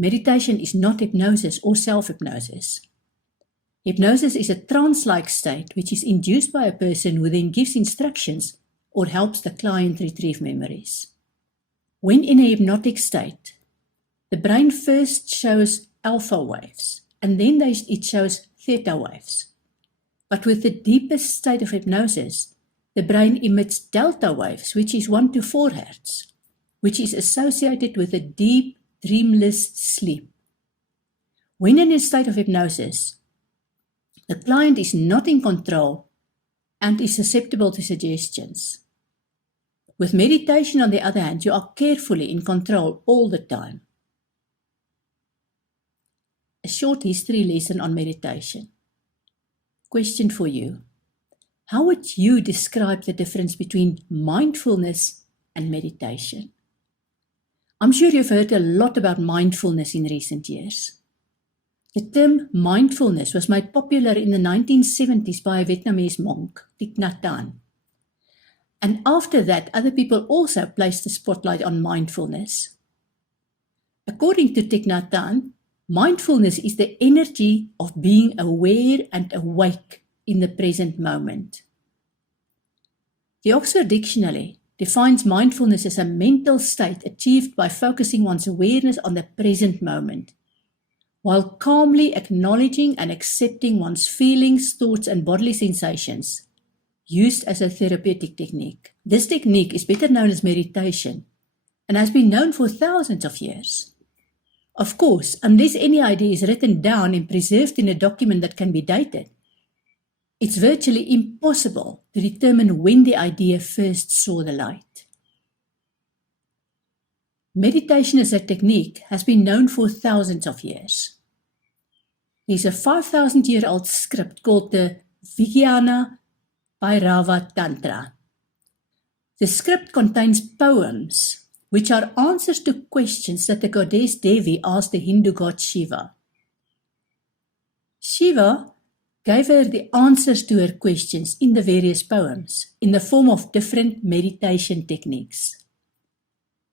Meditation is not hypnosis or self-hypnosis. Hypnosis is a trance-like state which is induced by a person who then gives instructions or helps the client retrieve memories. When in a hypnotic state, the brain first shows alpha waves and then it shows theta waves. But with the deepest state of hypnosis, the brain emits delta waves, which is 1 to 4 Hz, which is associated with a deep, dreamless sleep. When in a state of hypnosis, the client is not in control and is susceptible to suggestions. With meditation, on the other hand, you are carefully in control all the time. A short history lesson on meditation. Question for you. How would you describe the difference between mindfulness and meditation? I'm sure you've heard a lot about mindfulness in recent years. The term mindfulness was made popular in the 1970s by a Vietnamese monk, Thich Nhat Hanh. And after that, other people also placed the spotlight on mindfulness. According to Thich Nhat Hanh, mindfulness is the energy of being aware and awake in the present moment. The Oxford Dictionary defines mindfulness as a mental state achieved by focusing one's awareness on the present moment, while calmly acknowledging and accepting one's feelings, thoughts, and bodily sensations, used as a therapeutic technique. This technique is better known as meditation and has been known for thousands of years. Of course, unless any idea is written down and preserved in a document that can be dated, it's virtually impossible to determine when the idea first saw the light. Meditation as a technique has been known for thousands of years. There's a 5,000-year-old script called the Vijnana Bhairava Tantra. The script contains poems, which are answers to questions that the goddess Devi asked the Hindu god Shiva. Shiva gave her the answers to her questions in the various poems, in the form of different meditation techniques.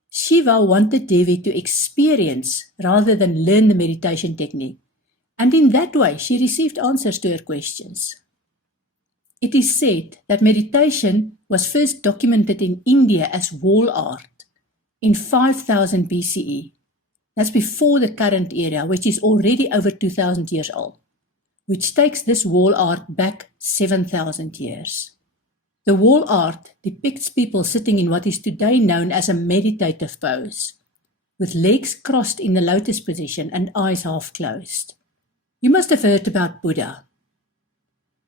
Shiva wanted Devi to experience rather than learn the meditation technique, and in that way she received answers to her questions. It is said that meditation was first documented in India as wall art in 5000 BCE. That's before the current era, which is already over 2,000 years old, which takes this wall art back 7,000 years. The wall art depicts people sitting in what is today known as a meditative pose, with legs crossed in the lotus position and eyes half closed. You must have heard about Buddha.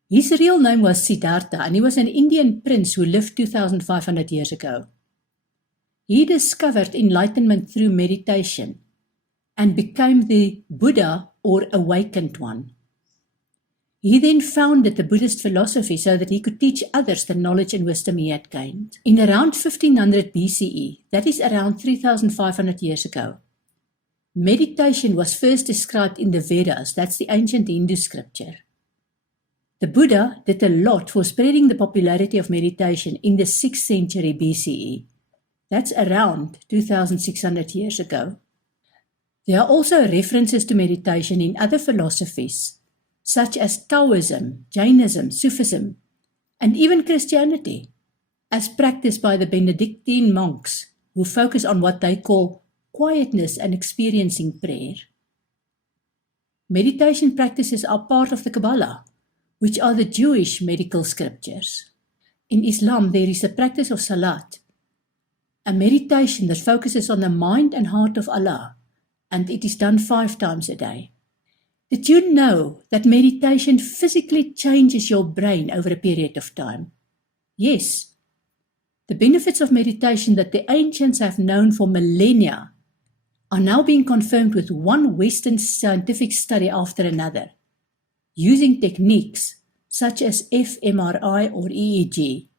His real name was Siddhartha, and he was an Indian prince who lived 2,500 years ago. He discovered enlightenment through meditation and became the Buddha or awakened one. He then founded the Buddhist philosophy so that he could teach others the knowledge and wisdom he had gained. In around 1500 BCE, that is around 3,500 years ago, meditation was first described in the Vedas, that's the ancient Hindu scripture. The Buddha did a lot for spreading the popularity of meditation in the 6th century BCE. That's around 2,600 years ago. There are also references to meditation in other philosophies, such as Taoism, Jainism, Sufism, and even Christianity, as practiced by the Benedictine monks who focus on what they call quietness and experiencing prayer. Meditation practices are part of the Kabbalah, which are the Jewish medical scriptures. In Islam, there is the practice of Salat, a meditation that focuses on the mind and heart of Allah, and it is done 5 times a day. Did you know that meditation physically changes your brain over a period of time? Yes. The benefits of meditation that the ancients have known for millennia are now being confirmed with one Western scientific study after another, using techniques such as fMRI or EEG.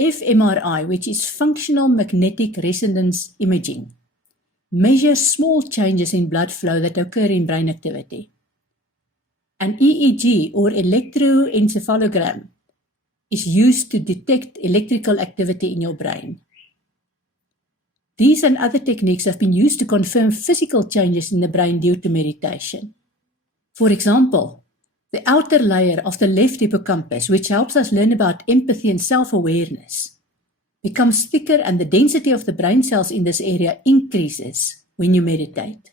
fMRI, which is functional magnetic resonance imaging, measures small changes in blood flow that occur in brain activity. An EEG or electroencephalogram is used to detect electrical activity in your brain. These and other techniques have been used to confirm physical changes in the brain due to meditation. For example, the outer layer of the left hippocampus, which helps us learn about empathy and self-awareness, becomes thicker and the density of the brain cells in this area increases when you meditate.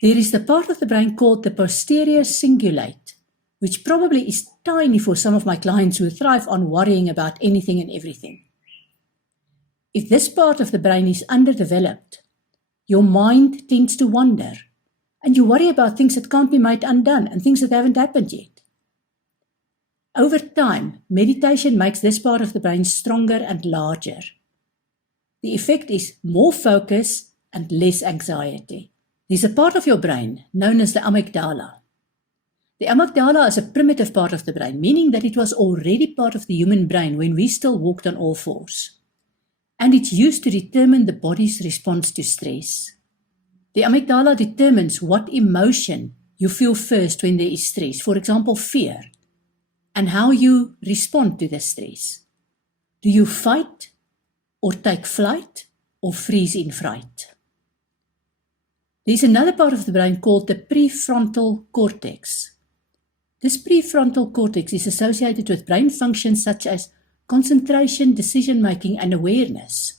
There is the part of the brain called the posterior cingulate, which probably is tiny for some of my clients who thrive on worrying about anything and everything. If this part of the brain is underdeveloped, your mind tends to wander, and you worry about things that can't be made undone and things that haven't happened yet. Over time, meditation makes this part of the brain stronger and larger. The effect is more focus and less anxiety. There's a part of your brain known as the amygdala. The amygdala is a primitive part of the brain, meaning that it was already part of the human brain when we still walked on all fours. And it's used to determine the body's response to stress. The amygdala determines what emotion you feel first when there is stress, for example, fear, and how you respond to the stress. Do you fight, or take flight, or freeze in fright? There's another part of the brain called the prefrontal cortex. This prefrontal cortex is associated with brain functions such as concentration, decision-making, and awareness.